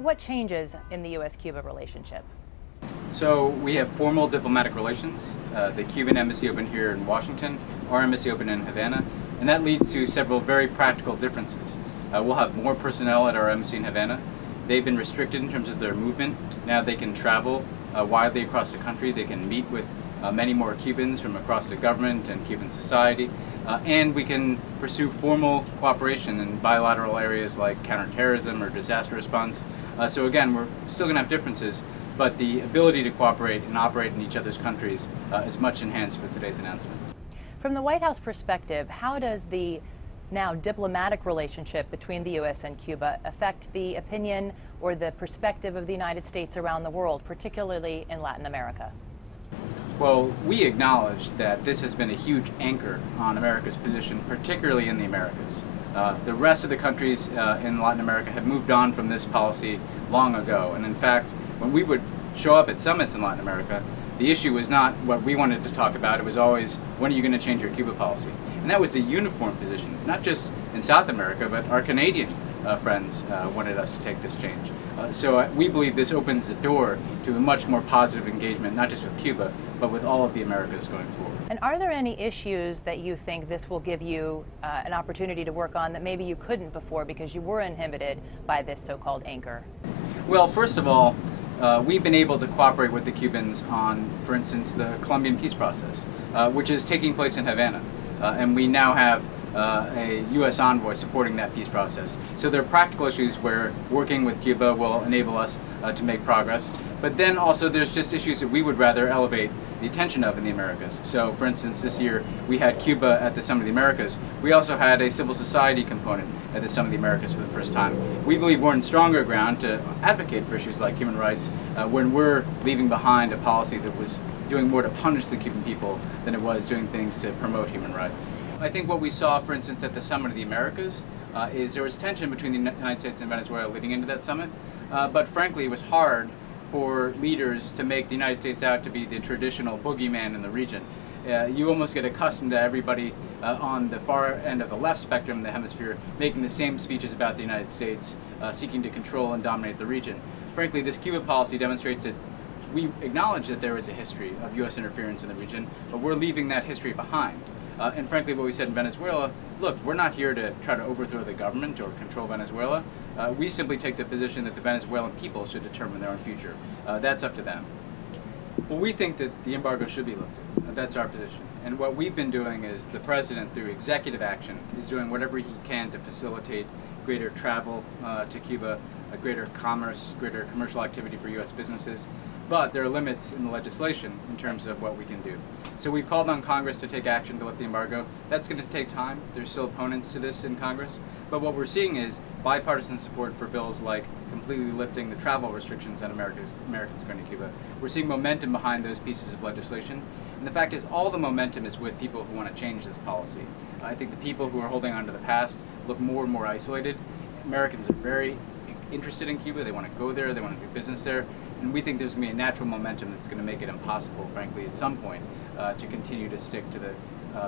What changes in the US-Cuba relationship? So we have formal diplomatic relations. The Cuban embassy opened here in Washington, our embassy opened in Havana, and that leads to several very practical differences. We'll have more personnel at our embassy in Havana. They've been restricted in terms of their movement. Now they can travel widely across the country. They can meet with many more Cubans from across the government and Cuban society. And we can pursue formal cooperation in bilateral areas like counterterrorism or disaster response. So again, we're still going to have differences, but the ability to cooperate and operate in each other's countries is much enhanced with today's announcement. From the White House perspective, how does the now diplomatic relationship between the U.S. and Cuba affect the opinion or the perspective of the United States around the world, particularly in Latin America? Well, we acknowledge that this has been a huge anchor on America's position, particularly in the Americas. The rest of the countries in Latin America have moved on from this policy long ago. And in fact, when we would show up at summits in Latin America, the issue was not what we wanted to talk about. It was always, when are you going to change your Cuba policy? And that was the uniform position, not just in South America, but our Canadian friends wanted us to take this change. So we believe this opens the door to a much more positive engagement, not just with Cuba, but with all of the Americas going forward. And are there any issues that you think this will give you an opportunity to work on that maybe you couldn't before because you were inhibited by this so-called anchor? Well, first of all, we've been able to cooperate with the Cubans on, for instance, the Colombian peace process, which is taking place in Havana. And we now have a U.S. envoy supporting that peace process. So there are practical issues where working with Cuba will enable us to make progress. But then also there's just issues that we would rather elevate the attention of in the Americas. So for instance, this year we had Cuba at the Summit of the Americas. We also had a civil society component at the Summit of the Americas for the first time. We believe we're in stronger ground to advocate for issues like human rights when we're leaving behind a policy that was doing more to punish the Cuban people than it was doing things to promote human rights. I think what we saw, for instance, at the Summit of the Americas is there was tension between the United States and Venezuela leading into that summit, but frankly it was hard for leaders to make the United States out to be the traditional boogeyman in the region. You almost get accustomed to everybody on the far end of the left spectrum in the hemisphere making the same speeches about the United States, seeking to control and dominate the region. Frankly, this Cuba policy demonstrates that we acknowledge that there is a history of U.S. interference in the region, but we're leaving that history behind. And frankly, what we said in Venezuela, look, we're not here to try to overthrow the government or control Venezuela. We simply take the position that the Venezuelan people should determine their own future. That's up to them. Well, we think that the embargo should be lifted. That's our position. And what we've been doing is the president, through executive action, is doing whatever he can to facilitate greater travel to Cuba, greater commerce, greater commercial activity for U.S. businesses. But there are limits in the legislation in terms of what we can do. So we've called on Congress to take action to lift the embargo. That's going to take time. There's still opponents to this in Congress. But what we're seeing is bipartisan support for bills like completely lifting the travel restrictions on Americans going to Cuba. We're seeing momentum behind those pieces of legislation. And the fact is, all the momentum is with people who want to change this policy. I think the people who are holding on to the past look more and more isolated. Americans are very interested in Cuba. They want to go there. They want to do business there. And we think there's going to be a natural momentum that's going to make it impossible, frankly, at some point, to continue to stick to the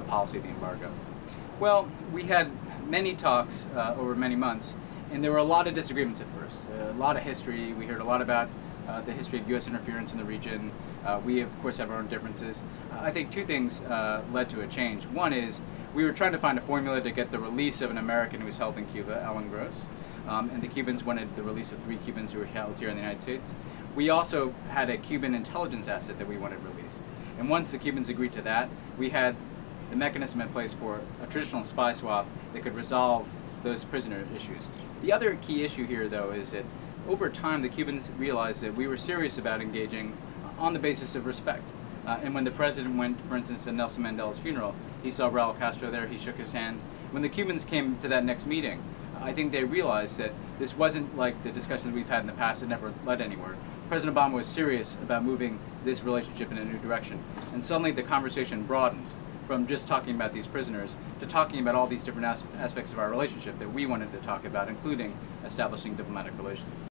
policy of the embargo. Well, we had many talks over many months, and there were a lot of disagreements at first. A lot of history. We heard a lot about the history of U.S. interference in the region. We, of course, have our own differences. I think two things led to a change. One is we were trying to find a formula to get the release of an American who was held in Cuba, Rhodes. And the Cubans wanted the release of 3 Cubans who were held here in the United States. We also had a Cuban intelligence asset that we wanted released. And once the Cubans agreed to that, we had the mechanism in place for a traditional spy swap that could resolve those prisoner issues. The other key issue here, though, is that over time the Cubans realized that we were serious about engaging on the basis of respect. And when the president went, for instance, to Nelson Mandela's funeral, he saw Raul Castro there, he shook his hand. When the Cubans came to that next meeting, I think they realized that this wasn't like the discussions we've had in the past that never led anywhere. President Obama was serious about moving this relationship in a new direction. And suddenly the conversation broadened from just talking about these prisoners to talking about all these different aspects of our relationship that we wanted to talk about, including establishing diplomatic relations.